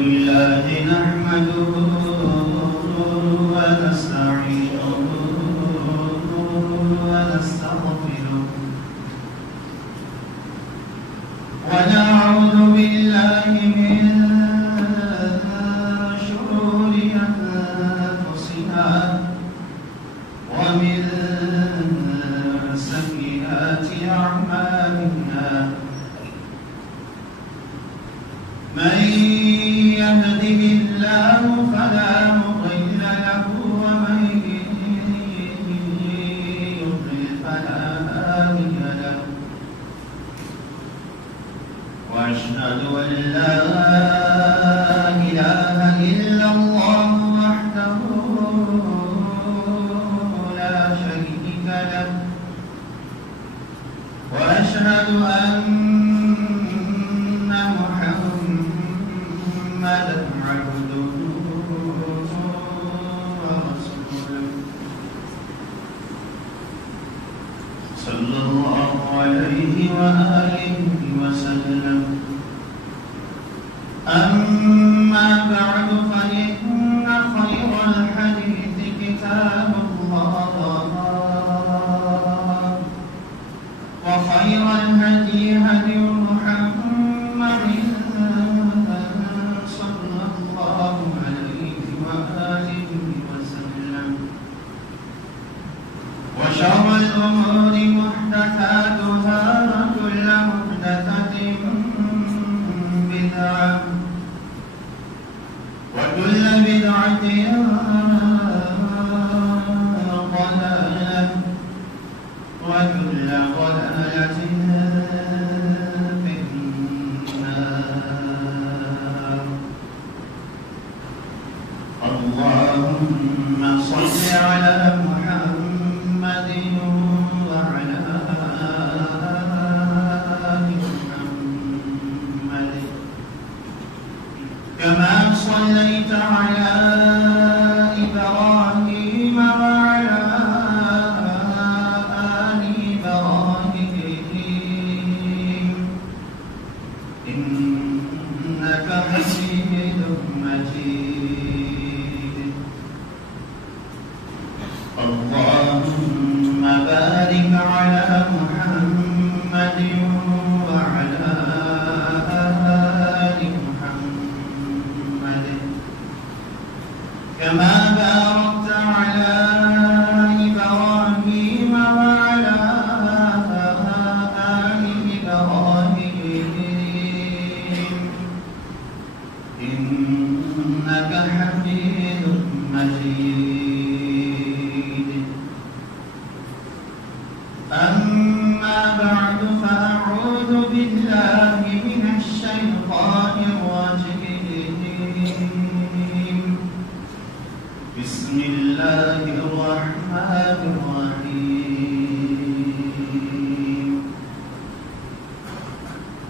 لله نحمده ونستعينه ونستغفره ونعوذ بالله من شرور أنفسنا ومن سيئات أعمالنا من يهده الله فلا مضل له ومن يضلل فلا هادي له وأشهد أن لا إله إلا الله وحده لا شريك له وأشهد أن محمدا عبده ورسوله صلى الله عليه وآله وسلم. أما بعد فإن خير الحديث كتاب الله وخير الهدي هدي محمد صلى الله عليه وآله وسلم وشر الأمور محدثاتها وكل محدثة بدعة وكل بدعة ضلالة وكل ضلالة في النار. اللهم صل على محمد وعلى آل محمد كما صليت على إبراهيم وعلى آل إبراهيم إنك حميد مجيد. اللهم بارك على محمد وعلى آل محمد كما باركت على إبراهيم وعلى آل إبراهيم إنك حميد مجيد. أما بعد فأعوذ بالله من الشيطان الرجيم. بسم الله الرحمن الرحيم.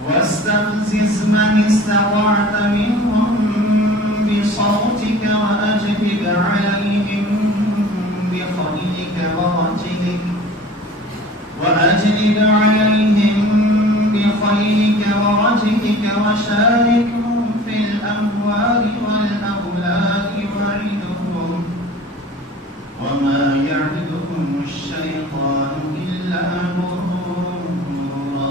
واستفزز من استطعت منهم بصوتك وأجلب عليهم بخيلك ورجلك وشاركهم في الأموال والأولاد وعدهم وما يعدهم الشيطان إلا غرورا.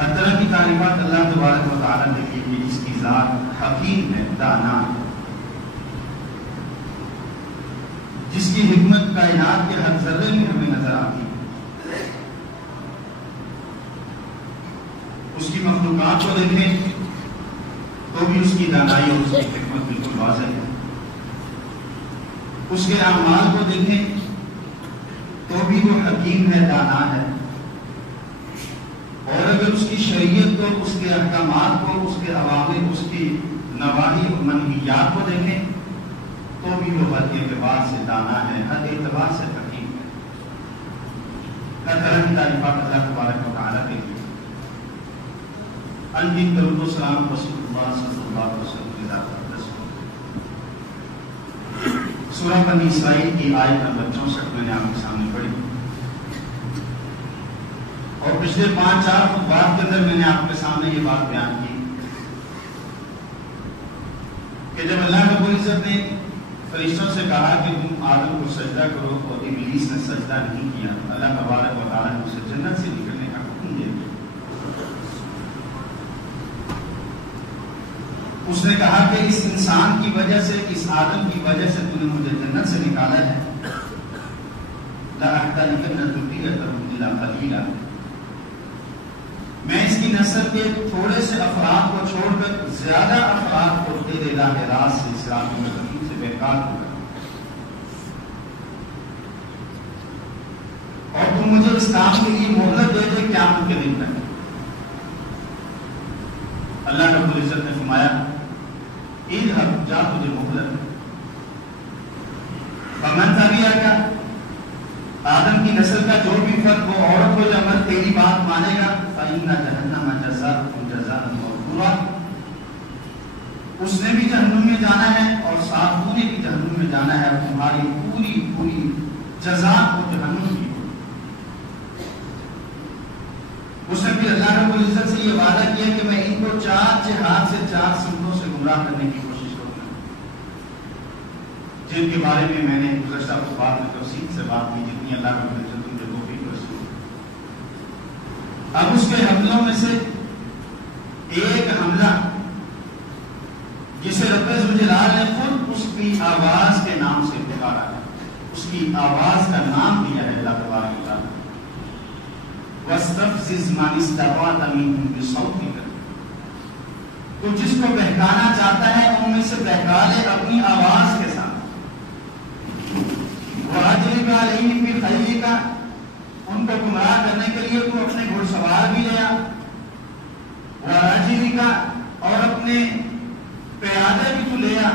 ہر طرح کی تعریفات اللہ تبارک و تعالیٰ نے کی کہ جس کی ذات حکیم ہے، دانا ہے، جس کی حکمت کائنات کے ہر ذرے میں ہمیں نظر آتی ہے۔ اس کی مخلوقات کو دیکھیں تو بھی اس کی دانائی اور اس کی حکمت بالکل واضح ہے۔ اس کے اعمال کو دیکھیں تو بھی وہ حکیم ہے، دانا ہے، اور اگر اس کی شریعت کو، اس کے احکامات کو، اس کے عوامل، اس کی نواہی اور منہیات کو دیکھیں تو بھی وہ ہر اعتبار سے دانا ہے، ہر اعتبار سے حکیم ہے۔ ہر طرح کی تعریفات اللہ تبارک و تعالیٰ کے لیے۔ انبی درود و سلام رسول اللہ صلی اللہ علیہ وسلم کی ذات اقدس ہو۔ سورہ بنی اسرائیل کی آیت نمبر 64 میں نے آپ کے سامنے پڑھی، اور پچھلے 5-4 خطبات کے اندر میں نے آپ کے سامنے یہ بات بیان کی کہ جب اللہ رب العزت نے فرشتوں سے کہا کہ تم آدم کو سجدہ کرو اور ابلیس نے سجدہ نہیں کیا، اللہ تبارک و تعالیٰ نے اسے جنت سے نکلنے کا حکم دے دیا۔ اس نے کہا کہ اس انسان کی وجہ سے، اس آدم کی وجہ سے تم نے مجھے جنت سے نکالا ہے، لَأَحْتَنِكَنَّ ذُرِّيَّتَهُ إِلَّا قَلِيلًا، میں اس کی نسل کے تھوڑے سے افراد کو چھوڑ کر زیادہ افراد کو تیرے راہ راست سے، صراط مستقیم سے بےکار ہو گئے، اور تم مجھے اس کام کے لیے مہلت دے دے قیامت کے دن تک۔ اللہ رب العزت نے فرمایا اذهب، جا تجھے مہلت ہے، فمن تبعک، آدم کی نسل کا جو بھی فرد، وہ عورت ہو یا مرد، تیری بات مانے گا، فإن جہنم جزاؤکم جزاء موفورا، اس نے بھی جہنم میں جانا ہے اور ساتھ تو نے بھی جہنم میں جانا ہے، اور تمہاری پوری پوری جزا کو جہنم کی۔ اس نے پھر اللہ رب العزت سے یہ وعدہ کیا کہ میں ان کو 4 جہات سے، 4 سمتوں سے گمراہ کرنے کی کوشش کروں گا، جن کے بارے میں میں نے گزشتہ خطبات میں تفصیل سے بات کی، جتنی اللہ رب العزت مجھے توفیق رسول۔ اب اس کے حملوں میں سے ایک حملہ جسے رب ذوالجلال نے خود اس کی آواز کے نام سے پکارا ہے، اس کی آواز کا نام دیا ہے اللہ تبارک و تعالیٰ، وَاسْتَفْزِزْ مَنِ اسْتَطَعْتَ مِنْهُمْ بِصَوْتِكَ، تو جس کو بہکانا چاہتا ہے ان میں سے بہکا لے اپنی آواز کے ساتھ، وَأَجْلِبْ عَلَيْهِمْ بِخَيْلِكَ، ان کو گمراہ کرنے کے لیے تو اپنے گھڑ سوار بھی لیا، وَرَجِلِكَ، اور اپنے پیادے بھی تو لیا،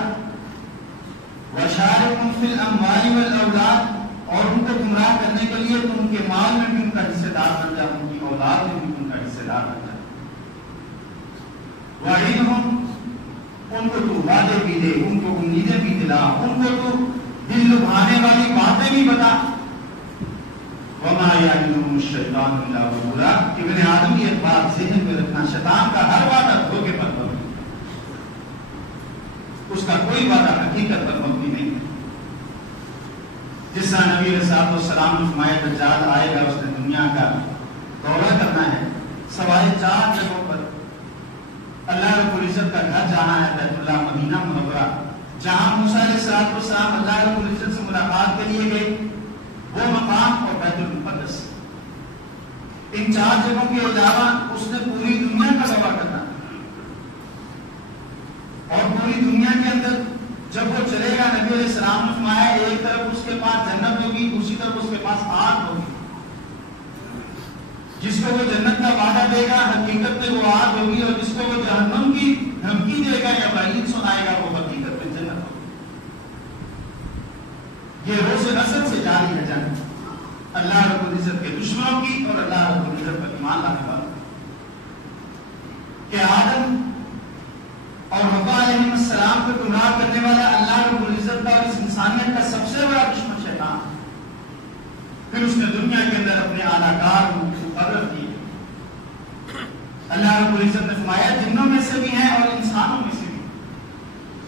وَشَارِكُمْ فِي الْأَمْوَالِ وَالْأَوْلَادِ، اور ان کو گمراہ کرنے کے لیے تو ان کے مال میں بھی ان کا حصہ دار بن جا، ان کی اولاد میں بھی ان کا حصہ دار بن جا، وَعِدْهُمْ، ان کو تو وعدے بھی دے، ان کو امیدیں بھی دلا، ان کو تو دل لبھانے والی باتیں بھی بتا، وَمَا يَعِدُهُمُ الشَّيْطَانُ إِلَّا غُرُورًا، ابن آدم یہ بات ذہن میں رکھنا، شیطان کا ہر وعدہ دھوکے پر مبنی، اس کا کوئی وعدہ حقیقت پر مبنی نہیں ہے۔ جس طرح نبی علیہ السلام نے فرمایا دجال آئے گا، اس نے دنیا کا دورہ کرنا ہے، سوائے 4 جگہوں پر اللہ رب العزت کا گھر جانا ہے، بیت اللہ مدینہ منورہ، جہاں موسیٰ علیہ السلام اللہ رب العزت سے ملاقات کے لیے گئے، وہ مقام اور بیت المقدس، ان 4 جگہوں کے علاوہ اس نے پوری دنیا کا دورہ کرنا، اور پوری دنیا کے اندر جب وہ چلے گا، نبی علیہ السلام نے فرمایا ایک طرف اس کے پاس جنت ہوگی، دوسری طرف اس کے پاس آگ ہوگی، جس کو وہ جنت کا وعدہ دے گا حقیقت میں وہ آگ ہوگی، اور جس کو وہ جہنم کی دھمکی دے گا یا وعید سنائے گا وہ حقیقت میں جنت ہوگی۔ یہ روز اصل سے جاری ہے جنگ اللہ رب العزت کے دشمنوں کی اور اللہ رب العزت پر ایمان لانے والوں کہ آدم اور حوا علیہ السلام کو گمراہ کرنے والا اللہ رب العزت کا اور اس انسانیت کا سب سے بڑا دشمن شیطان، پھر اس نے دنیا کے اندر اپنے اعلیٰ کار مقرر کیے۔ اللہ رب العزت نے فرمایا جنوں میں سے بھی ہیں اور انسانوں میں سے بھی،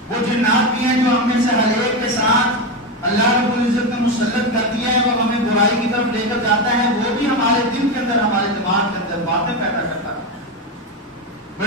وہ جنات بھی ہیں جو ہم میں سے ہر ایک کے ساتھ اللہ رب العزت نے مسلط کر دیا ہے، وہ ہمیں برائی کی طرف لے کر جاتا ہے، وہ بھی ہمارے دل کے اندر، ہمارے دماغ کے اندر باتیں پیدا کرتا ہے،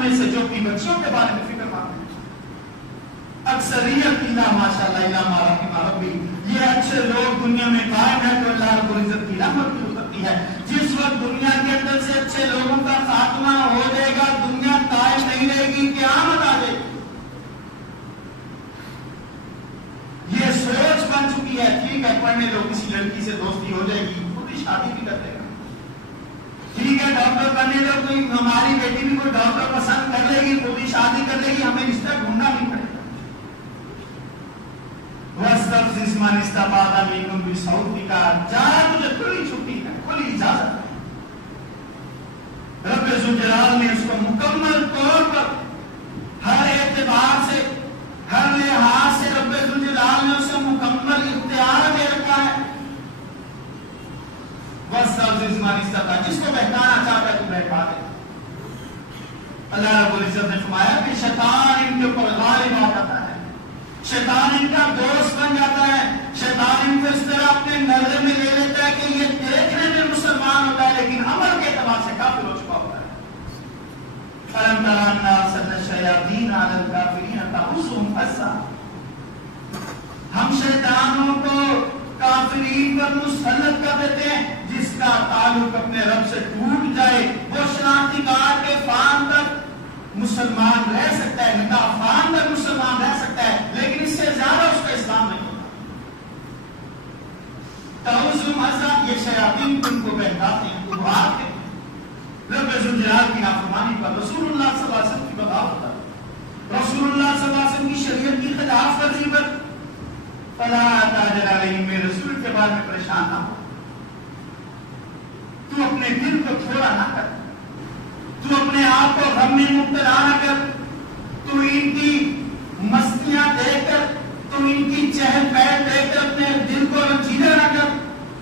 میں سے جو اپنی بچیوں کے بارے میں فکر مانتے ہیں. اکثریت الا ماشاءاللہ الا ما رحم ربی، یہ اچھے لوگ دنیا میں قائم ہے تو اللہ رب العزت کی رحمت بھی اترتی ہے. جس وقت دنیا کے اندر سے اچھے لوگوں کا خاتمہ ہو جائے گا، دنیا قائم نہیں رہے گی، قیامت آ جائے گی. یہ سوچ بن چکی ہے. ٹھیک ہے پڑھنے لو، کسی لڑکی سے دوستی ہو جائے گی، خود ہی شادی بھی کر لے گا. ٹھیک ہے ڈاکٹر بننے دو، کوئی ہماری بیٹی بھی کوئی ڈاکٹر پسند کر لے گی، خود ہی شادی کر لے گی، ہمیں رشتہ ڈھونڈنا نہیں پڑے گا. وَاسْتَفْزِزْ مَنِ اسْتَطَعْتَ مِنْهُمْ بِصَوْتِكَ، جا تجھے کھلی چھٹی ہے، کھلی اجازت ہے. رب ذوالجلال نے اس کو مکمل طور پر ہر اعتبار سے، ہر لحاظ سے رب ذوالجلال نے اسے مکمل اختیار دے رکھا ہے. وَاسْتَفْزِزْ مَنِ اسْتَطَعْتَ، جس کو بہکانا چاہتا ہے تو بہکا دے. اللہ رب العزت نے فرمایا کہ شیطان ان کے اوپر غالب آ جاتا ہے، شیطان ان کا دوست بن جاتا ہے. شیطان ان کو اس طرح اپنے نظر میں لے لیتا ہے کہ یہ دیکھنے میں مسلمان ہوتا ہے لیکن عمل کے اعتبار سے کافر ہو چکا ہوتا ہے. فَلَمْ تَرَ أَنَّا أَرْسَلْنَا الشَّيَاطِينَ عَلَى الْكَافِرِينَ تَؤُزُّهُمْ أَزًّا، ہم شیطانوں کو کافرین پر مسلط کر دیتے ہیں. جس کا تعلق اپنے رب سے ٹوٹ جائے وہ شناختی کارڈ کے فارم تک مسلمان رہ سکتا ہے، نکاح فارم تک مسلمان رہ سکتا ہے، لیکن اس سے زیادہ اس کا اسلام نہیں ہوتا. تَؤُزُّهُمْ أَزًّا، یہ شیاطین ان کو بہکاتے ہیں، ابھارتے ہیں. رب ذوالجلال کی نافرمانی پر رسول اللہ صلی اللہ علیہ وسلم کی بغاوت پر، رسول اللہ صلی اللہ علیہ وسلم کی شریعت کی خلاف ورزی پر، فَلَا تَعْجَلْ عَلَيْهِمْ، میرے رسول کے بارے میں پریشان نہ ہو. تو اپنے دل کو تھوڑا نہ کر، تو اپنے آپ کو غم میں مبتلا نہ کر، تو ان کی مستیاں دیکھ کر، تو ان کی چہل پہل دیکھ کر اپنے دل کو رنجیدہ نہ کر.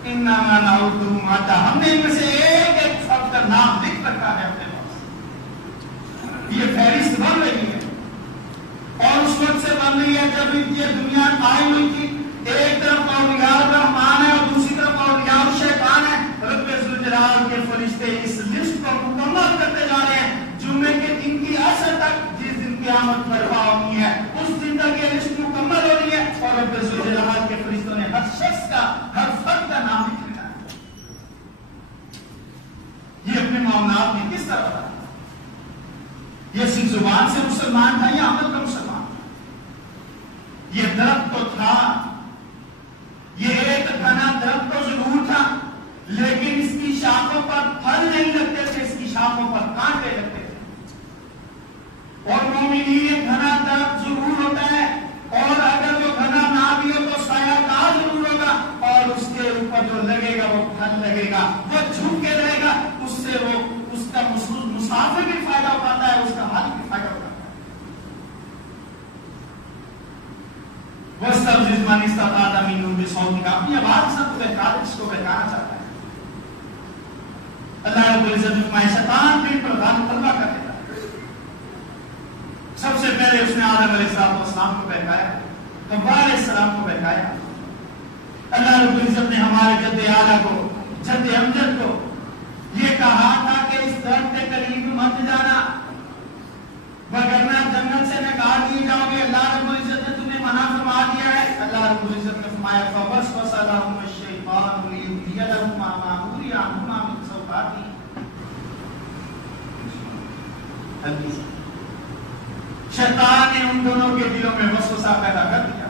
اِنَّمَا نَعُدُّهُمْ عَدًّا، ہم نے ان میں سے ایک ایک فرد کا نام لکھ رکھا ہے اپنے پاس. یہ فہرست بن رہی ہے اور اس وقت سے بن رہی ہے جب یہ دنیا قائم ہوئی تھی. ایک طرف اولیاء الرحمان ہے اور دوسری طرف اولیاء الشیطان ہے. رب ذوالجلال کے فرشتے اس لسٹ کو مکمل کرتے جا رہے ہیں. جمعے کے دن کی اثر تک، جس دن قیامت برپا ہونی ہے، اس دن تک یہ لسٹ مکمل ہو رہی ہے اور رب ذوالجلال کے فرشتوں نے ہر شخص کا، ہر فرد کا نام لکھ لیا ہے. یہ اپنے معاملات میں کس طرح بتا؟ یہ صرف زبان سے مسلمان تھا یا عمل کا مسلمان؟ یہ درخت تو تھا، یہ ایک گھنا درخت تو ضرور تھا، لیکن اس کی شاخوں پر پھل نہیں لگتے تھے، اس کی شاخوں پر کانٹے لگتے تھے. اور مومنین ایک گھنا درخت ضرور ہوتا ہے، اور اگر وہ گھنا نہ بھی ہو تو سایہ دار ضرور ہوگا، اور اس کے اوپر جو لگے گا وہ پھل لگے گا، وہ جھک کے رہے گا. اس سے وہ اس کا مسافر بھی فائدہ اٹھاتا ہے، اس کا مالک بھی فائدہ اٹھاتا ہے. وَاسْتَفْزِزْ مَنِ اسْتَطَعْتَ مِنْهُمْ بِصَوْتِكَ، اپنی آواز سے تو بہکا دے جس کو بہکانا چاہتا ہے. اللہ رب العزت نے فرمایا شیطان پیٹ پر غلبہ کر دیتا ہے. سب سے پہلے اس نے آدم علیہ السلام کو بہکایا، حوا علیہ السلام کو بہکایا. اللہ رب العزت نے ہمارے جد اعلیٰ کو، جد امجد کو یہ کہا تھا کہ اس درخت کے قریب مت جانا وگرنہ جنت سے نکال دیے جاؤ گے. اللہ رب العزت نے تمہیں منع فرما دیا ہے. اللہ رب العزت نے فرمایا فَوَسْوَسَ لَهُمَا الشَّيْطَانُ لِيُبْدِيَ لَهُمَا مَا وُرِيَ عَنْهُمَا مِنْ سَوْآتِهِمَا. شیطان نے ان دونوں کے دلوں میں وسوسہ پیدا کر دیا.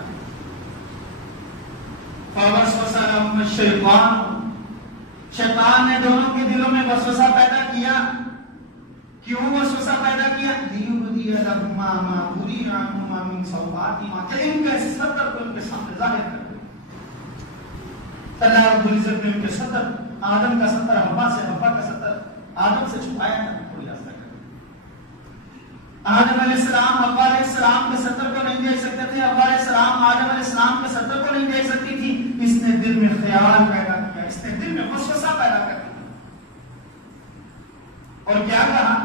فَوَسْوَسَ لَهُمَا الشَّيْطَانُ، شیطان نے دونوں کے دلوں میں وسوسہ پیدا کیا. کیوں وسوسہ پیدا کیا؟ لِيُبْدِيَ لَهُمَا مَا وُرِيَ عَنْهُمَا مِنْ سَوْآتِهِمَا، کہ ان کے ستر کو ان کے سامنے ظاہر کر دے. اللہ رب العزت نے ان کے ستر، آدم کا ستر حوا سے، حوا کا ستر آدم سے چھپایا تھا. تھوڑی آستہ کر آدم علیہ السلام حوا علیہ السلام کے ستر کو نہیں دیکھ سکتے تھے، حوا علیہ السلام آدم علیہ السلام کے ستر کو نہیں دیکھ سکتی تھی. اس نے دل میں خیال پیدا کیا، اس نے دل میں وسوسہ پیدا کر دیا. اور کیا کہا؟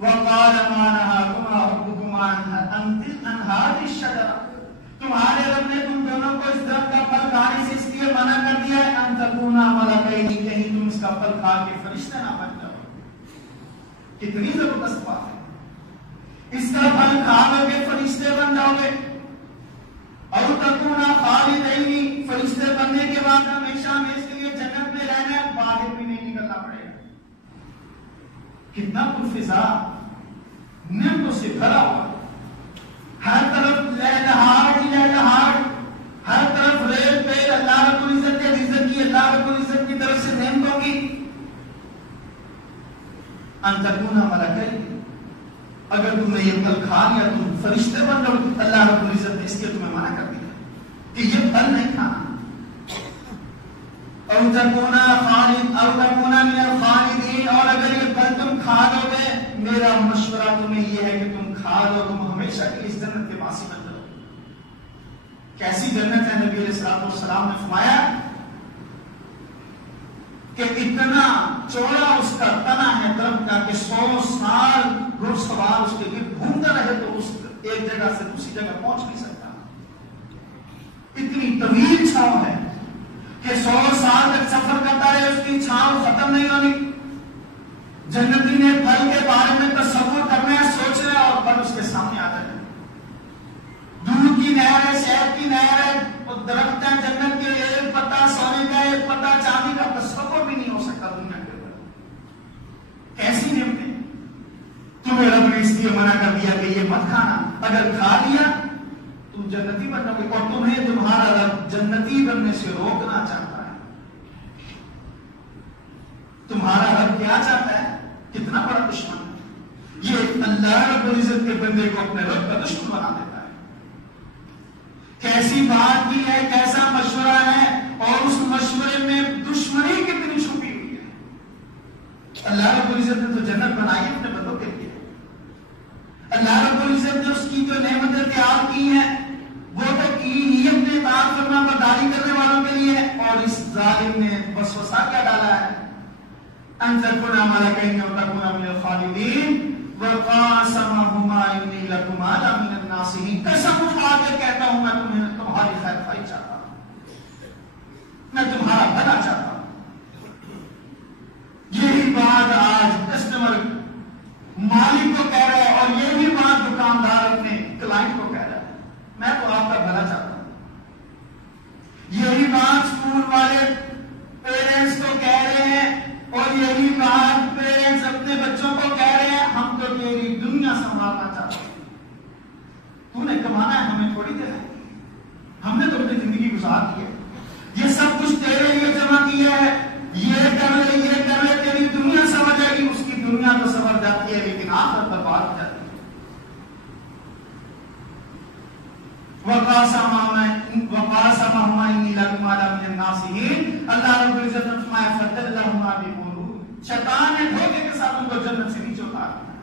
وَقَالَ مَا نَهَاكُمَا رَبُّكُمَا عَنْ هَٰذِهِ الشَّجَرَةِ، تمہارے رب نے تم دونوں کو اس درخت کا پھل کھانے سے اس لیے منع کر دیا ہے أَن تَكُونَا مَلَكَيْنِ، کہیں تم اس کا پھل کھا کے فرشتے نہ بن جاؤ. کتنی زبردست بات ہے. اس کا پھل کھا لو گے فرشتے بن جاؤ گے، اور تکونا خالدین، فرشتے بننے کے بعد ہمیشہ ہمیں اس کے لیے جنت میں رہنا ہے، باہر بھی نہیں نکلنا پڑے گا۔ کتنا پرفضا نعمتوں سے بھرا ہوا، ہر طرف لہلہاٹ ہی لہلہاٹ، ہر طرف ریل پہ اللہ رب العزت کے رزق کی، اللہ رب العزت کی طرف سے نعمتوں کی۔ ان تکونا ملکین، اگر تم نے یہ پھل کھا لیا تم فرشتے بن جاؤ گے۔ اللہ رب العزت نے اس کے تمہیں منع کر دیا کہ یہ پھل نہیں کھانا۔ او تکونا خالد او تکونا من الخالدین، اور اگر یہ پھل تم کھا لو گے، میرا مشورہ تمہیں یہ ہے کہ تم کھا لو، تم ہمیشہ کی اس جنت کے واسی بن جاؤ۔ کیسی جنت ہے؟ نبی علیہ السلام نے فرمایا کہ اتنا چوڑا اس کا تنا ہے درخت کا کہ 100 سال گھڑ سوار اس کے گرد گھومتا رہے تو اس ایک جگہ سے دوسری جگہ پہنچ نہیں سکتا۔ اتنی طویل چھاؤں ہے کہ 100 سال تک سفر کرتا رہے، اس کی چھاؤں ختم نہیں ہونی۔ جنتی نے پھل کے بارے میں تصور کرنا ہے، سوچنا ہے، اور پھل اس کے سامنے آتا ہے۔ دودھ کی نہر ہے، شہد کی نہر ہے، اور درخت ہے جنت کے، ایک پتا سونے کا، ایک پتا چاندی کا، تصور بھی نہیں ہو سکتا دنیا کے اوپر۔ کیسی نعمتیں! تمہیں رب نے اس لیے منع کر دیا کہ یہ مت کھانا، اگر کھا لیا تم جنتی بن جاؤ گے، اور تمہیں تمہارا رب جنتی بننے سے روکنا چاہتا ہے۔ تمہارا رب کیا چاہتا ہے؟ کتنا بڑا دشمن ہے یہ! اللہ رب العزت کے بندے کو اپنے رب کا دشمن بنا دیتا ہے۔ کیسی بات کی ہے، کیسا مشورہ ہے، اور اس مشورے میں دشمنی کتنی چھپی ہوئی ہے۔ اللہ رب العزت نے تو جنت بنائی ہے اپنے بندوں کے لیے۔ اللہ رب العزت نے اس کی جو نعمتیں تیار کی ہیں وہ تو کی ہی اپنے اطاعت فرما برداری کرنے والوں کے لیے، اور اس ظالم نے وسوسہ کیا ڈالا ہے؟ ان تکونا ملکین و تکونا من الخالدین وقاسمہما انی لکما لمن الناصحین، قسم اٹھا کے کہتا ہوں میں تمہیں تمہاری خیر خواہی چاہتا ہوں، میں تمہارا بھلا چاہتا ہوں۔ یہی بات آج کسٹمر مالک کو کہہ رہا ہے، اور یہی بات دکاندار اپنے کلائنٹ کو کہہ رہا ہے، میں تو آپ کا بھلا چاہتا ہوں۔ یہی بات اسکول والے پیرنٹس کو کہہ رہے ہیں، اور یہی بات پیرنٹس اپنے بچوں کو کہہ رہے ہیں، ہم تو تیری دنیا سنبھالنا چاہتے ہیں، تو نے کمانا ہے، ہمیں تھوڑی دینا ہے، ہم نے تو اپنی زندگی گزار دی ہے، یہ سب کچھ تیرے لیے جمع کیا ہے، یہ کر لے تیری دنیا سمجھ جائے گی۔ اس کی دنیا تو سمجھ جاتی ہے لیکن آخرت برباد ہو جاتی ہے۔ وقاسمہما انی لکما لمن الناصحین، اللہ رب العزت نے فرمایا فدلہما بغرور، شیطان نے دھوکے کے ساتھ ان کو جنت سے نیچے اتار دیا۔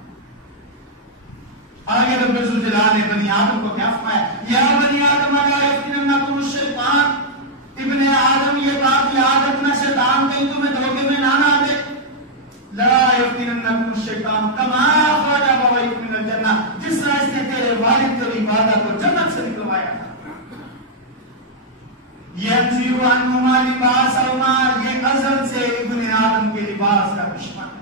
آگے رب ذوالجلال نے بنی آدم کو کیا فرمایا؟ یا بنی آدم لا یفتننکم الشیطان، ابن آدم یہ بات یاد رکھنا، شیطان کہیں تمہیں دھوکے میں نہ دے۔ لا یفتننکم الشیطان کما اخرج ابویک من الجنہ، جس طرح اس نے تیرے والد تیری والدہ کو جنت سے نکلوایا تھا۔ ينزع عنهما لباسهما، یہ ازل سے ابن آدم کے لباس کا دشمن ہے۔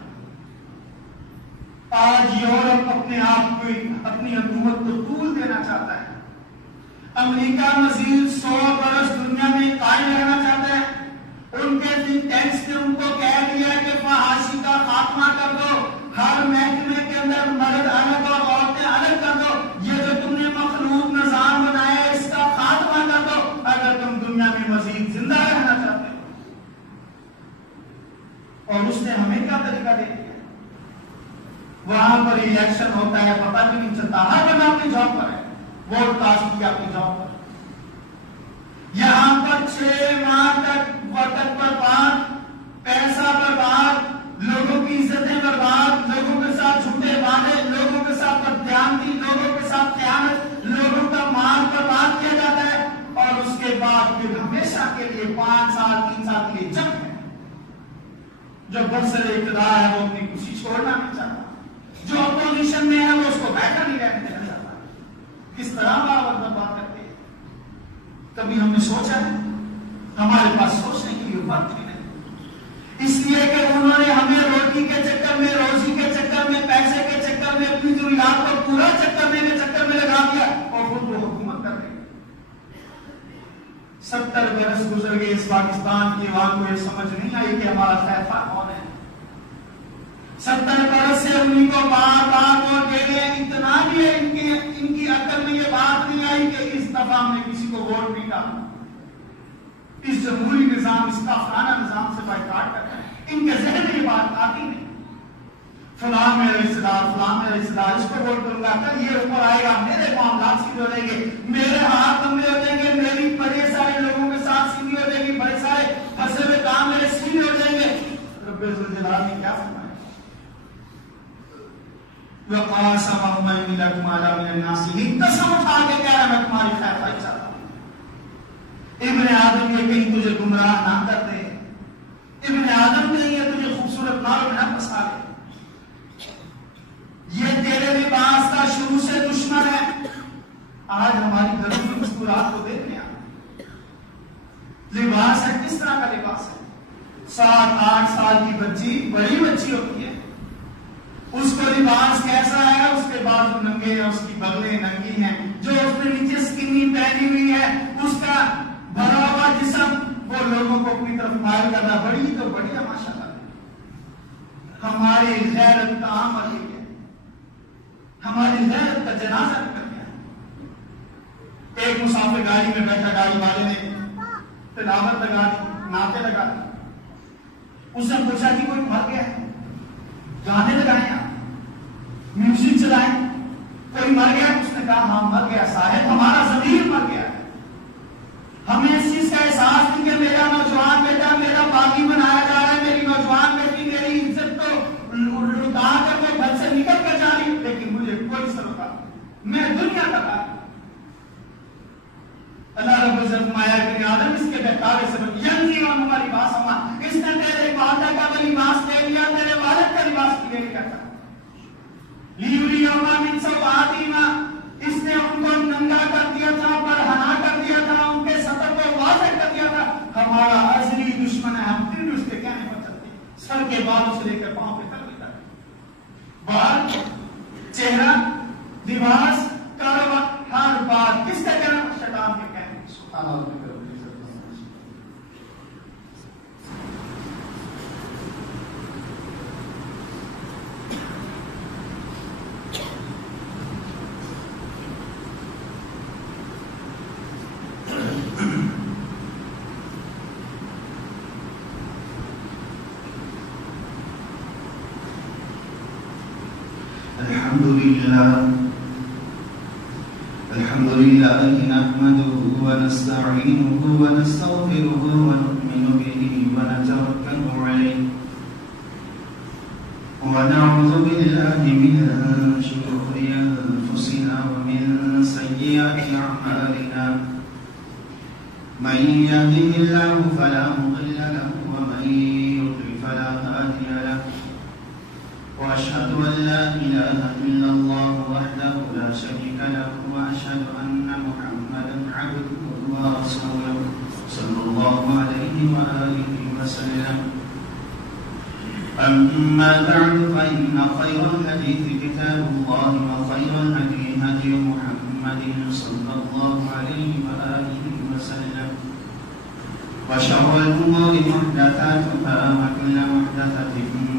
آج یورپ اپنے آپ کو اپنی حکومت کو طول دینا چاہتا ہے، امریکہ مزید 100 برس دنیا میں قائم رہنا چاہتا ہے۔ ان کے تھنک ٹینکس نے ان کو کہہ دیا کہ فحاشی کا خاتمہ کر دو، ہر محکمے کے اندر مرد الگ اور عورتیں الگ کر دو، یہ جو تم نے مخلوق نظام بنایا ہے اس کا خاتمہ کر دو اگر تم دنیا میں مزید زندہ رہنا چاہتے ہو۔ اور اس نے ہمیں کیا طریقہ دے دیا؟ وہاں پر الیکشن ہوتا ہے، پتہ بھی نہیں چلتا، ہر بندہ اپنی جاب پر ہے، ووٹ کاسٹ کیا اپنی جاب پر۔ یہاں پر 6 ماہ تک وقت برباد، پیسہ برباد، لوگوں کی عزتیں برباد، لوگوں کے ساتھ جھوٹے وعدے، لوگوں کے ساتھ بددیانتی، لوگوں کے ساتھ خیانت، لوگوں کا مال برباد کیا جاتا ہے، اور اس کے بعد پھر ہمیشہ کے لیے 5 سال 3 سال کے لیے جنگ ہے۔ جو برسر اقتدار ہے وہ اپنی کرسی چھوڑنا نہیں چاہتا، جو اپوزیشن میں ہے وہ اس کو بیٹھا نہیں رہنے دینا چاہتا۔ کس طرح بات کرتے ہیں؟ کبھی ہم نے سوچا ہے؟ ہمارے پاس سوچنے کے لیے وقت بھی نہیں، اس لیے کہ انہوں نے ہمیں روٹی کے چکر میں، روزی کے چکر میں، پیسے کے چکر میں اپنی ضروریات کو پورا بار بار ووٹ دینے ہیں، اتنا بھی ہے ان کی عقل میں یہ بات نہیں آئی کہ اس دفعہ ہم نے کسی کو ووٹ نہیں ڈالا، اس جمہوری نظام، اس کافرانہ نظام سے بائیکاٹ کرنا ہے۔ ان کے ذہن میں یہ بات آتی نہیں، فلاں میرا رشتہ دار، فلاں میرا رشتہ دار، اس کو ووٹ کروں گا، کل یہ اوپر آئے گا، میرے معاملات سیدھے ہو جائیں گے، میرے ہاتھ لمبے ہو جائیں گے، میری بڑے سارے لوگوں کے ساتھ سیدھی ہو جائے گی، بڑے سارے پھنسے ہوئے کام میرے سیدھے ہو جائیں گے۔ رب ذوالجلال نے کیا فرمایا؟ وَقَاسَمَهُمَ إِنِّي لَكُمْ عَلَىٰ مِنَ النَّاصِحِينَ، قسم اٹھا کے کہہ رہا میں تمہاری خیر خواہی چاہتا ہوں۔ ابن آدم یہ کہیں تجھے گمراہ نہ کر دے، ابن آدم کہیں یہ تجھے خوبصورت ناروں میں نہ پھنسا دے، یہ تیرے لباس کا شروع سے دشمن ہے۔ آج ہماری گھروں کی مسکراہٹ کو دیکھ لیں، لباس ہے کس طرح کا لباس ہے؟ 7-8 سال کی بچی، بڑی بچی ہوتی ہے، اس کو لباس کیسا ہے؟ اس کے بازو ننگے ہیں، اس کی بغلیں ننگی ہیں، جو اس نے نیچے سکنی پہنی ہوئی ہے، اس کا بھرا ہوا جسم وہ لوگوں کو اپنی طرف مائل کر رہا، بڑی تو بڑی ہے ماشاءاللہ۔ ہماری غیرت کا عمل ہے، ہماری غیرت کا جنازہ نکل گیا۔ ایک مسافر گاڑی میں بیٹھا، گاڑی والے نے تلاوت لگا دی، نعتیں لگا دی، اس نے پوچھا کہ کوئی مر گیا ہے؟ گانے لگائیں آپ، میوزک چلائیں، کوئی مر گیا؟ اس نے کہا ہاں مر گیا صاحب، ہمارا ضمیر مر گیا ہے، ہمیں اس چیز کا احساس نہیں کہ میرا نوجوان بیٹا میرا باغی بنایا جا رہا ہے، میری نوجوان بیٹی میری عزت کو لٹا کر وہ گھر سے نکل کر جا رہی، لیکن مجھے کوئی سروکار، میں دنیا کا کار۔ اللہ رب العزت فرمایا کہ آدم اس کے بہکاوے سے ینزی اور ہماری بات سما، اس نے تیرے والدہ کا بھی لباس لے لیا، تیرے والد کا لباس لے لیا تھا، لیوری یوما من سوآتہما، اس نے ان کو ننگا کر دیا تھا، برہنا کر دیا تھا، ان کے سطر کو واضح کر دیا تھا۔ ہمارا ازلی دشمن ہے، ہم پھر بھی اس کے کہنے پر چلتے ہیں، سر کے بالوں سے لے کر پاؤں پہ تک تک، بال، چہرہ، لباس، کاروبار، ہر بات کس کا کہنا؟ شیطان کے کہنے۔ سبحان اللہ۔ الحمد لله نحمده ونستعينه ونستغفره ونؤمن به ونتوكل عليه ونعوذ بالله من شرور أنفسنا ومن سيئات أعمالنا، من يهده الله فلا مضل له ومن يضلل فلا هادي له، وأشهد أن لا إله إلا الله وحده لا شريك له، وأشهد أن محمدا عبده ورسوله صلى الله عليه وآله وسلم. أما بعد فإن خير الحديث كتاب الله، وخير الهدي هدي محمد صلى الله عليه وآله وسلم، وشر الأمور محدثاتها، وكل محدثة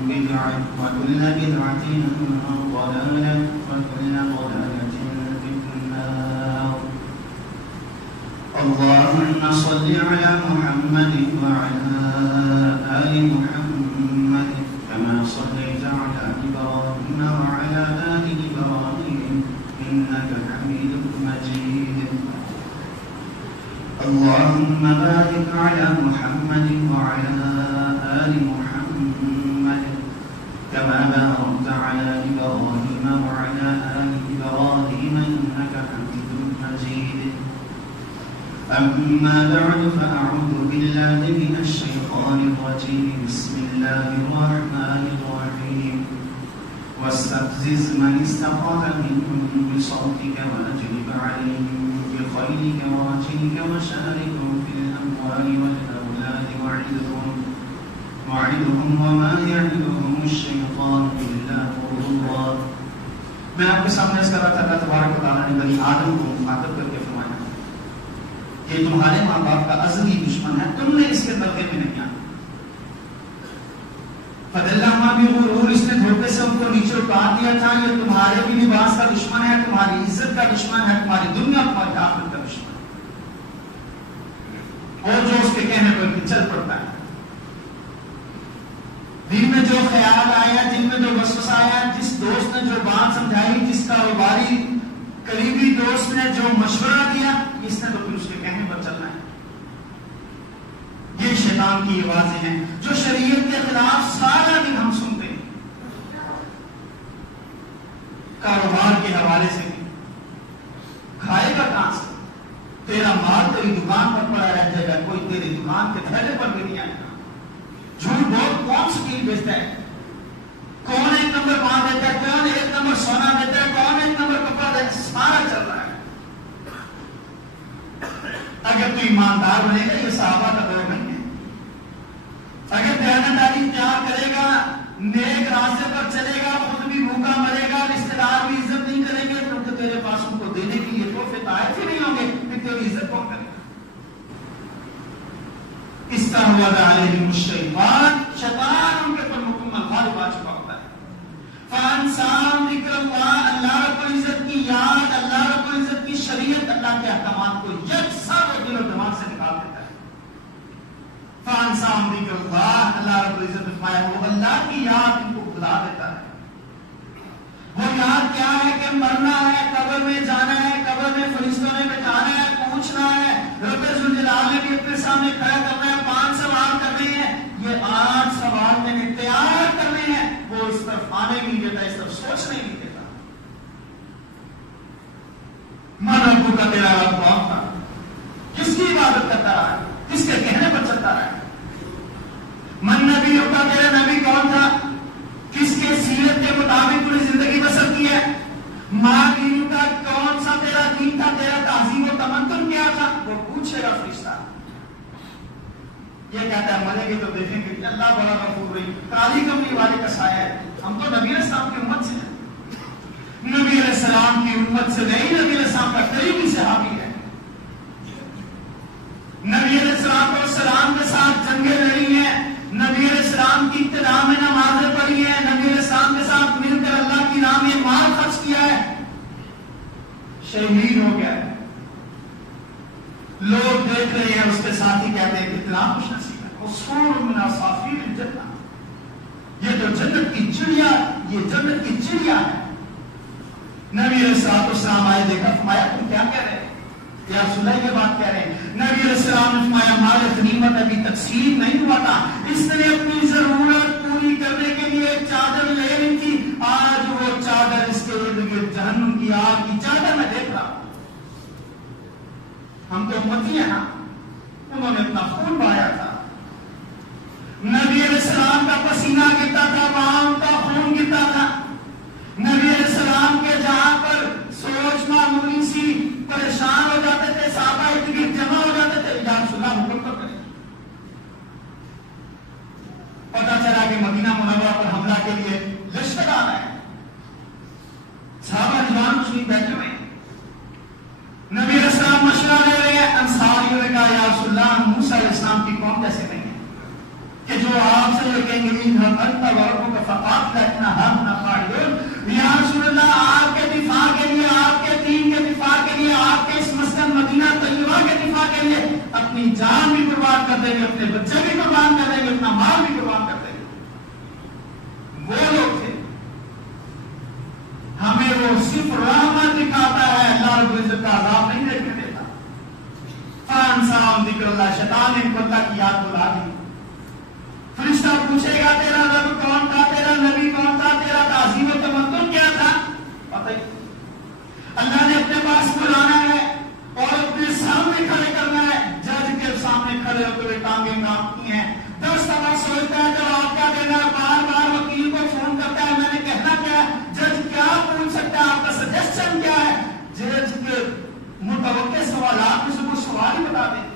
بدعة، وكل بدعة ضلالة، وكل ضلالة في النار. اللهم صل على محمد وعلى آل محمد كما صليت على إبراهيم وعلى آل إبراهيم إنك حميد مجيد. اللهم بارك على محمد وعلى آل محمد كما باركت على إبراهيم وعلى آل إبراهيم إنك حميد مجيد. أما بعد فأعوذ بالله من الشيطان الرجيم. بسم الله الرحمن الرحيم. واستفزز من استطعت منهم بصوتك وأجلب عليهم بخيلك ورجلك وشاركهم في الأموال والأولاد وعدهم وما يعدهم الشيطان إلا غرورا. میں آپ کے سامنے اس کا رات اللہ تبارک و تعالیٰ نے بنی آدم کو مخاطب کر کے فرمایا کہ تمہارے ماں باپ کا ازلی دشمن ہے، تم نے اس کے تلقے میں نہیں آنا، فَدَلَّهُمَا بِغُرُورٍ، اس نے دھوکے سے ان کو نیچے اتار دیا تھا. یہ تمہارے بھی لباس کا دشمن ہے، تمہاری عزت کا دشمن ہے، تمہاری دنیا تمہاری آخرت کا دشمن ہے، اور جو اس کے کہنے پر چل پڑتا ہے. دل میں جو خیال آیا، دل میں جو وسوسہ آیا، جس دوست نے جو بات سمجھائی، جس کاروباری قریبی دوست نے جو مشورہ دیا، اس نے تو پھر اس کے کہنے پر چلنا ہے. یہ شیطان کی آوازیں ہیں جو شریعت کے خلاف سارا دن ہم سنتے ہیں. کاروبار کے حوالے سے بھی کھائے گا کہاں سے؟ تیرا مال تیری دکان پر پڑا رہ جائے گا، کوئی تیری دکان کے تھیلے پر بھی نہیں آئے گا. جھوٹ بہت کون سکیل بیچتا ہے؟ کون ایک نمبر مال دیتا ہے؟ کون ایک نمبر سونا دیتا ہے؟ کون ایک نمبر کپڑا دیتا ہے؟ سارا چل رہا ہے. اگر تو ایماندار بنے گا، یہ صحابہ کا دور نہیں ہے. اگر دیانتداری اختیار کرے گا، نیک راستے پر چلے گا، خود بھی بھوکا مرے گا، رشتے دار بھی عزت نہیں کریں گے، کیونکہ تیرے پاس ان کو دینے کے لیے تحفے تحائف ہی نہیں ہوں گے، پھر تیری عزت کون کرے گا؟ استحوذ علیہم الشیطان، شیطان ان کے پر مکمل غالب آ چکا ہوتا ہے. فانسان ذکر اللہ، اللہ رب العزت کی یاد، اللہ رب العزت کی شریعت، اللہ کے احکامات کو یکساں دل و دماغ سے نکال دیتا ہے. فانسان ذکر اللہ، اللہ رب العزت نے فرمایا وہ اللہ کی یاد ان کو بھلا دیتا ہے. وہ یاد کیا ہے کہ مرنا ہے، قبر میں جانا ہے، قبر میں فرشتوں نے بٹھانا ہے، پوچھنا ہے، رب ذوالجلال نے بھی اپنے سامنے کھڑا کرنا ہے، 5 سوال کرنے ہیں. یہ 8 سوال میں نے تیار کرنے ہیں. وہ اس طرف آنے نہیں دیتا، اس طرف سوچنے نہیں دیتا. من ربو کا تیرا رب کون تھا؟ کس کی عبادت کرتا رہا ہے؟ کس کے کہنے پر چلتا رہا ہے؟ من نبی کا تیرا نبی کون تھا؟ کس کے سیرت کے مطابق پوری زندگی بسر کی ہے؟ ماں دین کا کون سا تیرا دین تھا؟ تیرا تہذیب و تمدن کیا تھا؟ وہ پوچھے گا فرشتہ. یہ کہتا ہے مرے گے تو دیکھیں گے کہ اللہ بڑا غفور رحیم، کالی کملی والے کا سایہ ہے. ہم تو نبی علیہ السلام کی امت سے ہیں، نبی علیہ السلام کی امت سے نہیں، نبی علیہ السلام کا قریبی صحابی ہے. نبی علیہ السلام کے ساتھ جنگیں لڑی ہیں، نبی علیہ السلام کی ابتدا میں نمازیں پڑھی ہیں، نبی علیہ السلام کے ساتھ مل کر اللہ کی راہ میں مال خرچ کیا ہے، شہید ہو گیا ہے. لوگ دیکھ رہے ہیں، اس کے ساتھ ہی کہتے ہیں کتنا خوش نصیب ہے. عصفور من عصافیر الجنہ، یہ تو جنت کی چڑیا، یہ جنت کی چڑیا ہے. نبی علیہ السلام آئے، دیکھا، فرمایا تم کیا کہہ رہے ہیں یا رسول اللہ؟ یہ بات کہہ رہے ہیں. نبی علیہ السلام نے فرمایا مال غنیمت ابھی تقسیم نہیں ہوا تھا، اس نے اپنی ضرورت پوری کرنے کے لیے ایک چادر لے لی تھی. آج وہ چادر اس کے ارد گرد جہنم کی آگ کی چادر میں دیکھ رہا ہوں. ہم تو امتی ہیں نا، انہوں نے اپنا خون بہایا تھا. نبی علیہ السلام کا پسینہ گرتا تھا، وہاں ان کا خون گرتا تھا. نبی علیہ السلام کے جہاں پر سوچ معمولی سی پریشان ہو جاتے تھے، صحابہ ارد گرد جمع ہو جاتے تھے، یا رسول اللہ حکم تو کریں. پتا چلا کہ مدینہ منورہ پر حملہ کے لیے لشکر آ رہا ہے، صحابہ جوان مسلم بیٹھے ہوئے ہیں. نبی علیہ السلام مشورہ لے رہے ہیں. انصاریوں نے کہا یا رسول اللہ موسیٰ علیہ السلام کی قوم جیسے نہیں ہے کہ جو آپ سے یہ کہیں گے ہم انت وربک فقاتلا انا ہاہنا قاعدون. یا رسول اللہ آپ کے دفاع کے لیے، آپ کے دین کے دفاع کے لیے، آپ کے اس مسکن مدینہ طیبہ کے دفاع کے لیے اپنی جان بھی قربان کر دیں گے، اپنے بچے بھی قربان کر دیں گے، اپنا مال بھی قربان کر دیں گے. وہ لوگ تھے. ہمیں وہ صرف رحمت دکھاتا ہے، اللہ رب العزت کا عذاب نہیں دیکھنے دیتا. فانسان ذکر اللہ، شیطان نے اللہ کی یاد بلا دی. فرشتہ پوچھے گا تیرا رب کون تھا، تیرا نبی کون تھا، تیرا تعظیم و تمدن کیا تھا؟ پتہ ہی. اللہ نے اپنے پاس بلانا ہے اور اپنے سامنے کھڑے کرنا ہے. جج کے سامنے کھڑے ہو کر ٹانگیں کانپتی ہیں. 10 دفعہ سوچتا ہے جواب کیا دینا، بار بار وکیل کو فون کرتا ہے میں نے کہنا کیا ہے، جج کیا پوچھ سکتا ہے، آپ کا سجیشن کیا ہے. جج کے متوقع سوالات میں سے کچھ سوال ہی بتا دیں.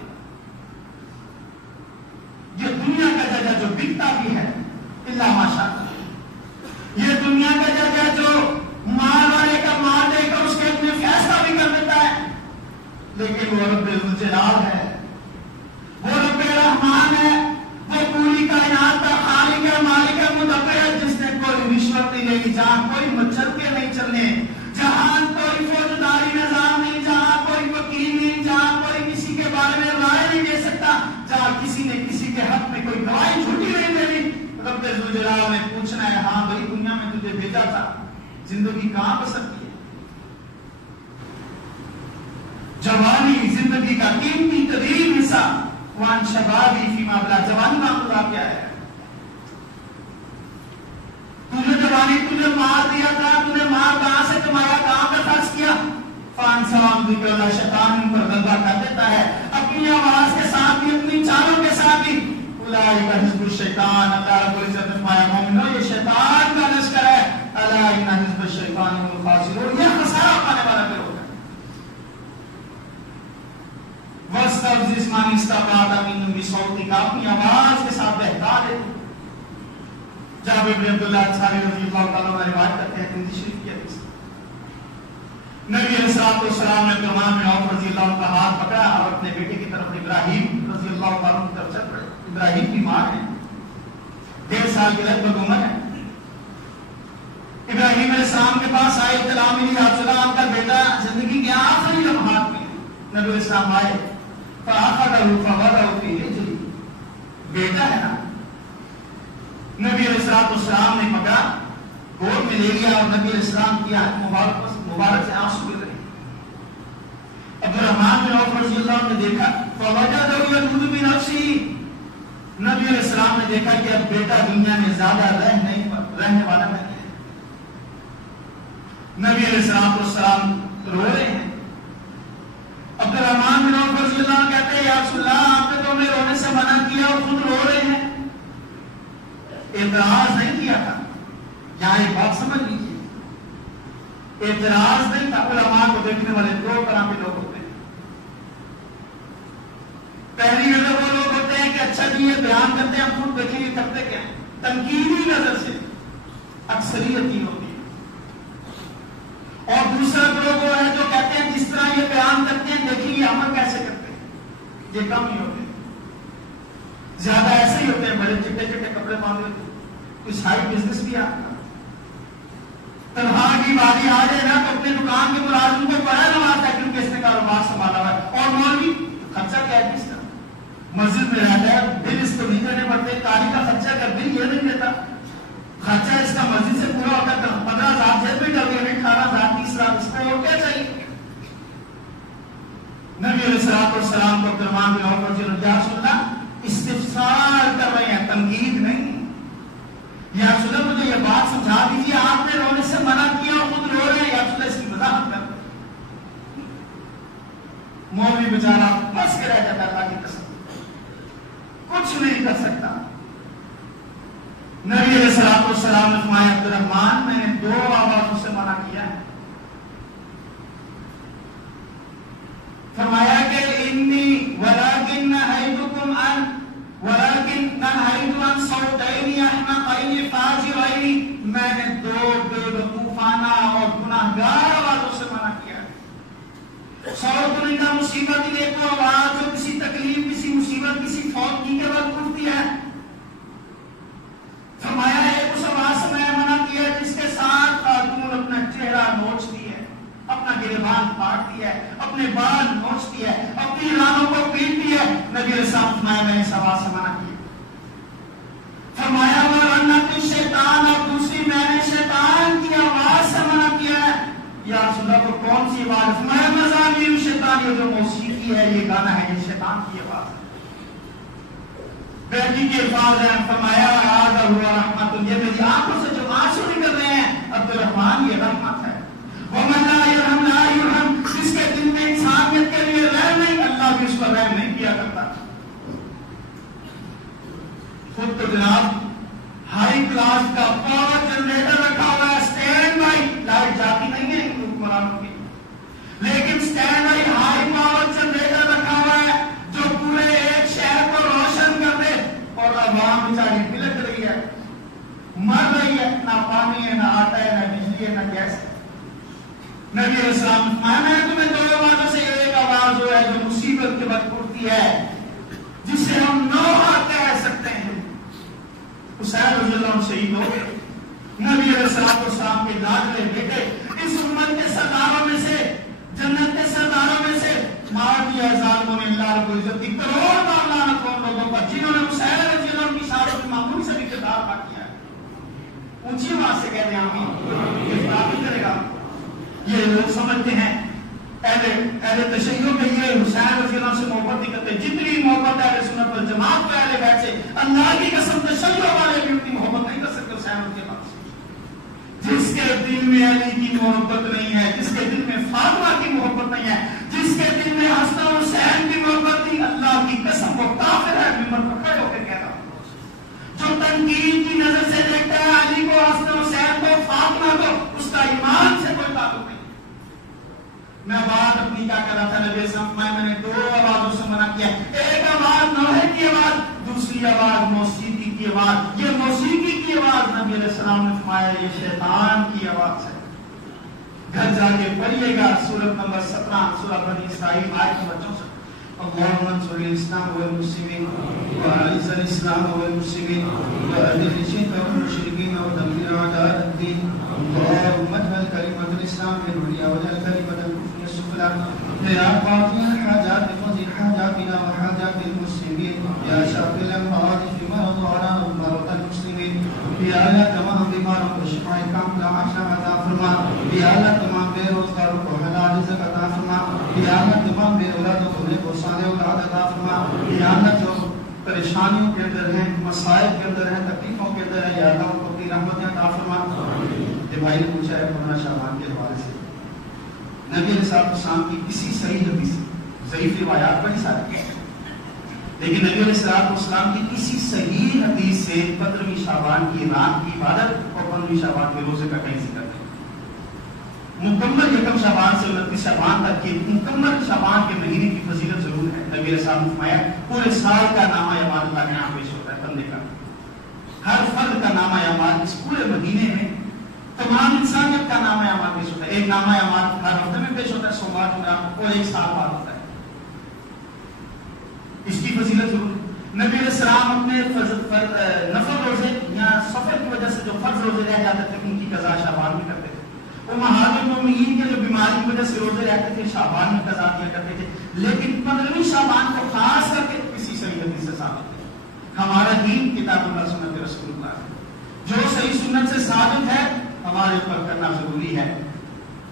یہ دنیا کا جج ہے جو بکتا بھی ہے اللہ ماشاءاللہ. یہ دنیا کا جج ہے جو مال والے کا مال دے کر اس کے اپنے فیصلہ بھی کر دیتا ہے. لیکن وہ رب ذوالجلال ہے، وہ رب رحمان ہے، وہ پوری کائنات کا خالق ہے، مالک ہے، نہیں، جہاں کوئی مچل کے نہیں چلنے، جہاں کوئی فوجداری نظام نہیں، جہاں کوئی وکیل نہیں، جہاں کوئی کسی کے بارے میں رائے نہیں دے سکتا، جہاں کسی نے کسی کے حق میں کوئی گواہی جھوٹی نہیں دینی۔ رب ذوالجلال نے پوچھنا ہے، ہاں بھائی دنیا میں تجھے بھیجا تھا، زندگی کہاں بسر کی ہے؟ جوانی زندگی کا قیمتی ترین حصہ، وان شبابی فیما بلا، جوانی کا خدا کیا ہے؟ تجھے جوانی تجھے مار دیا تھا، تجھے مار کہاں سے کمایا، کہاں پر خرچ کیا؟ فانسان ذکر اللہ، شیطان پر غلبہ کر دیتا ہے اپنی آواز کے ساتھ بھی، اپنی چالوں کے ساتھ بھی۔ اولئک حزب الشیطان، اللہ رب العزت نے فرمایا مومنو یہ شیطان کا لشکر ہے، الا ان حزب الشیطان هم الخاسرون، یہ خسارہ پانے والا گروہ ہے۔ واستفزز من استطعت منهم بصوتک، اپنی آواز کے ساتھ بہکا دے۔ جابر بن عبداللہ انصاری رضی اللہ تعالیٰ عنہ روایت کرتے ہیں ترمذی شریف کی حدیث، نبی علیہ الصلوۃ والسلام نے عبدالرحمن بن عوف رضی اللہ عنہ کا ہاتھ پکڑا اور اپنے بیٹے کی طرف ابراہیم رضی اللہ تعالیٰ عنہ کی طرف چل پڑے۔ ابراہیم بیمار ہے، 1.5 سال کی لگ بھگ عمر ہے۔ ابراہیم علیہ السلام کے پاس آئے، اطلاع ملی آپ کا بیٹا زندگی کے آخری لمحات میں۔ نبی علیہ السلام آئے، فأخذه فوضعه في رجله، بیٹا ہے نا، نبی علیہ السلام نے پکڑا، گود میں لے لیا اور نبی علیہ السلام کی آنکھ مبارک سے آنسو گر رہے۔ عبدالرحمن بن عوف رضی اللہ عنہ نے دیکھا، فوجده يذود بنفسه، نبی علیہ السلام نے دیکھا کہ اب بیٹا دنیا میں زیادہ رہنے والا نہیں ہے۔ نبی علیہ السلام رو رہے ہیں۔ عبدالرحمن بن عوف رضی اللہ عنہ کہتے ہیں یا رسول اللہ آپ نے تو ہمیں رونے سے منع کیا اور خود رو رہے ہیں۔ اعتراض نہیں کیا تھا، یہاں ایک بات سمجھ لیجیے، اعتراض نہیں تھا۔ علماء کو دیکھنے والے 2 طرح کے لوگ ہوتے ہیں۔ پہلی نظر وہ لوگ ہوتے ہیں کہ اچھا جی یہ بیان کرتے ہیں، ہم خود دیکھیں گے کرتے کیا ہیں، تنقیدی نظر سے اکثریت ہی ہوتی ہے۔ اور دوسرا لوگ وہ ہے جو کہتے ہیں جس طرح یہ بیان کرتے ہیں دیکھیں یہ عمل کیسے کرتے ہیں، یہ کم ہی ہوتے ہیں، زیادہ ایسے ہی ہوتے ہیں، بڑے چٹے چٹے کپڑے باندھے ہوتے ہیں، کوئی سائڈ بزنس بھی آتا ہے۔ تنہا کی باری آ جائے نا تو اپنے دکان کے ملازم کو بڑا نوازتا ہے کیونکہ اس نے کاروبار سنبھالا ہوا ہے۔ اور مولوی خرچہ کیا ہے، کس طرح مسجد میں رہتا ہے، بل اس کو نہیں دینے پڑتے، قاری کا خرچہ کا بل یہ نہیں دیتا، خرچہ اس کا مسجد سے پورا ہوتا ہے، 15,000 جیب میں ڈل گئے، 18,000 30,000 اس کو اور کیا چاہیے۔ نبی علیہ الصلوۃ والسلام کو عبدالرحمن بن عوف رضی اللہ عنہ سننا استفسار کر رہے ہیں، تنقید نہیں۔ یا رسول اللہ مجھے یہ بات سمجھا دیجیے، آپ نے رونے سے منع کیا اور خود رو رہے ہیں، یا رسول اللہ اس کی وضاحت کر۔ مولوی بیچارہ پھنس کے رہ جاتا ہے، اللہ کی قسم کچھ نہیں کر سکتا۔ نبی علیہ الصلوۃ والسلام نے فرمایا عبدالرحمن میں نے 2 آوازوں سے منع کیا ہے، فرمایا کہ انی ولکن نہیتکم عن صوتین احمقین فاجرین، میں نے 2 بے وقوفانہ اور گناہگار آوازوں سے منع کیا ہے۔ صوت کنندہ مصیبت کی ایک آواز جو کسی تکلیف، کسی مصیبت، کسی فوتگی کے وقت اٹھتی ہے، فرمایا ایک اس آواز سے میں منع کیا جس کے ساتھ خاتون اپنا چہرہ نوچتی ہے، اپنا گریبان کاٹتی ہے، اپنے بال نوچتی ہے، اپنی رانوں کو پیٹتی ہے۔ نبی علیہ السلام فرمایا میں اس آواز سے منع کیا۔ فرمایا ورنت الشیطان، اور دوسری میں نے شیطان کی آواز سے منع کیا ہے۔ یا رسول اللہ کو کون سی آواز؟ فرمایا مزامیر الشیطان، یہ جو موسیقی ہے، یہ گانا ہے، یہ شیطان کی آواز ہے۔ بیٹی کے الفاظ ہیں، فرمایا آدھا ہوا رحمت، یہ میری آنکھوں سے جو آنسو نکل رہے ہیں عبدالرحمن یہ رحمت ہے۔ وَمَن لَا يَرْحَمْ لَا يُرْحَمْ، جس کے دل میں انسانیت کے لیے رحم نہیں، اللہ بھی اس پر رحم نہیں کیا کرتا۔ خود تو جناب ہائی کلاس کا پاور جنریٹر رکھا ہوا ہے، اسٹینڈ بائی، لائٹ جاتی نہیں ہے حکمرانوں کی، لیکن stand by high power generator رکھا ہوا ہے جو پورے ایک شہر کو روشن کر دے، اور عوام بیچاری بلک رہی ہے، مر رہی ہے، نہ پانی ہے، نہ آٹا ہے، نہ بجلی ہے، نہ گیس ہے۔ نبی علیہ السلام میں تمہیں 2 آوازوں سے ایک آواز جو ہے جو مصیبت کے وقت اٹھتی ہے، جسے ہم نوحہ کہہ سکتے ہیں۔ حسین رضی اللہ عنہ شہید ہو گئے، نبی علیہ السلام کے لاڈلے بیٹے، اس امت کے سرداروں میں سے، جنت کے سرداروں میں سے مار دیا ظالموں نے اللہ رب العزت کی کروڑ بار لعنت ان لوگوں پر جنہوں نے حسین رضی اللہ عنہ کی شہادت کی معمولی سے بھی کردار ادا کیا ہے۔ اونچی آواز سے کہتے ہیں آمین۔ یہ تعبیر کرے گا۔ یہ لوگ سمجھتے ہیں اہل تشیع میں یہ حسین رضی اللہ عنہ سے محبت نہیں کرتے، جتنی محبت اہل سنت والجماعت کو اہل بیت سے، اللہ کی قسم تشیع والے بھی اتنی محبت نہیں کر سکتے حسین رضی اللہ عنہ سے۔ جس کے دل میں علی کی محبت نہیں ہے، جس کے دل میں فاطمہ کی محبت نہیں ہے، جس کے دل میں حسن حسین کی محبت نہیں، اللہ کی قسم وہ کافر ہے۔ ممبر پر کھڑے ہو کے کہہ رہا ہوں، جو تنقید کی نظر سے دیکھتا ہے علی کو، حسن حسین کو، فاطمہ کو، اس کا ایمان سے کوئی تعلق نہیں۔ میں بات اپنی کیا کر رہا تھا، نبی صاحب میں نے دو آوازوں سے منع کیا، ایک آواز نوحے کی آواز، دوسری آواز موسیقی کی آواز۔ یہ موسیقی کی آواز نبی علیہ السلام نے فرمایا یہ شیطان کی آواز ہے۔ گھر جا کے پڑھیے گا سورۃ نمبر 17 سورہ بنی اسرائیل آیت نمبر 64۔ اللهم انصر الاسلام والمسلمين واعز الاسلام والمسلمين واذل الشرك والمشركين ودمر اعداء الدين اللهم اجعل كلمة الاسلام في العليا واجعل كلمة الكفر السفلى يا قاضي الحاجات اقضي حاجاتنا وحاجات المسلمين يا شافي الامراض في مرضانا ومرضى المسلمين يا اللہ تمام بیماروں کو شفا کاملہ عافیت عطا فرما، یا اللہ تمام بے روزگاروں کو حلال رزق عطا فرما، یا اللہ تمام بے اولادوں کو نیک و صالح اولاد عطا فرما، یا اللہ جو پریشانیوں کے اندر ہیں، مسائل کے اندر ہیں، تکلیفوں کے اندر ہیں، یا اللہ ان کو اپنی رحمتیں عطا فرما۔ یہ بھائی نے پوچھا ہے 15 شعبان کے حوالے سے نبی علیہ السلام کی کسی صحیح حدیث، ضعیف روایات بڑی ساری ہیں، لیکن نبی علیہ السلام کی کسی صحیح حدیث سے 15ویں شعبان کی رات کی عبادت اور 15ویں شعبان کے روزے کا کہیں ذکر نہیں۔ مکمل یکم شعبان سے 29 شعبان تک کی مکمل شعبان کے مہینے کی فضیلت ضرور ہے۔ نبی علیہ السلام نے فرمایا پورے سال کا نامہ اعمال اللہ کے یہاں پیش ہوتا ہے بندے کا، ہر فرد کا نامہ اعمال اس پورے مہینے میں تمام انسانیت کا نامہ اعمال پیش ہوتا ہے۔ ایک نامہ اعمال ہر ہفتے میں پیش ہوتا ہے، سوموار جمعرات اور ایک سال بعد ہوتا ہے۔ اس کی فضیلت ضرور ہے۔ نبی علیہ السلام اپنے نفل روزے یا سفر کی وجہ سے جو فرض روزے رہ جاتے تھے ان کی قضا شعبان میں کرتے تھے۔ امہات المومنین کے جو بیماری کی وجہ سے روزے رہتے تھے شعبان میں قضا کیا کرتے تھے، لیکن 15ویں شعبان کو خاص کر کے کسی صحیح حدیث سے ثابت ہے۔ ہمارا دین کتاب اللہ سنت رسول اللہ ہے، جو صحیح سنت سے ثابت ہے ہمارے اوپر کرنا ضروری ہے،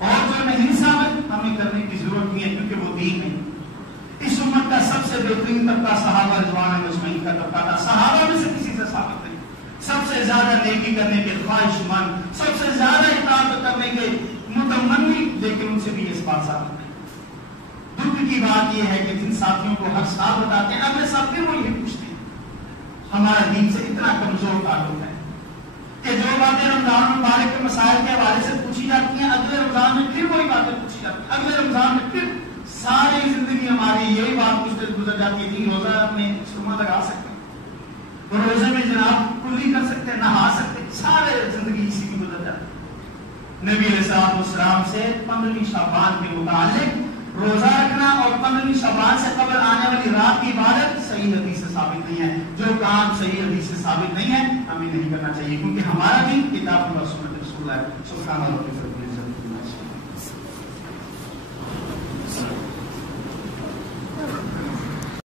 اور جو نہیں ثابت ہمیں کرنے کی ضرورت نہیں ہے کیونکہ وہ دین نہیں۔ اس امت کا سب سے بہترین طبقہ صحابہ رضوان مجمعین کا طبقہ تھا، صحابہ میں سے کسی سے ثابت نہیں۔ سب سے زیادہ نیکی کرنے کے خواہش مند، سب سے زیادہ اطاعت کرنے کے متمنی، لیکن ان سے بھی اس بات ثابت نہیں۔ دکھ کی بات یہ ہے کہ جن ساتھیوں کو حق صاحب بتاتے ہیں اگلے ساتھ پھر وہی پوچھتے ہیں۔ ہمارا دین سے اتنا کمزور تعلق ہے کہ جو باتیں رمضان مبارک کے مسائل کے حوالے سے پوچھی جاتی ہیں اگلے رمضان میں پھر وہی باتیں پوچھی جاتی ہیں، اگلے رمضان میں پھر ساری زندگی ہماری یہی بات پوچھتے گزر جاتی ہے کہ روزہ اپنے سرما لگا سکتے ہیں، روزے میں جناب کلی کر سکتے ہیں، نہا سکتے ہیں، سارے زندگی اسی میں گزر جاتی ہے۔ نبی علیہ السلام سے 15ویں شعبان کے متعلق روزہ رکھنا اور 15ویں شعبان سے قبل آنے والی رات کی عبادت صحیح حدیث سے ثابت نہیں ہے۔ جو کام صحیح حدیث سے ثابت نہیں ہے ہمیں نہیں کرنا چاہیے، کیونکہ ہمارا دین کتاب اللہ سنت رسول اللہ سبحان اللہ۔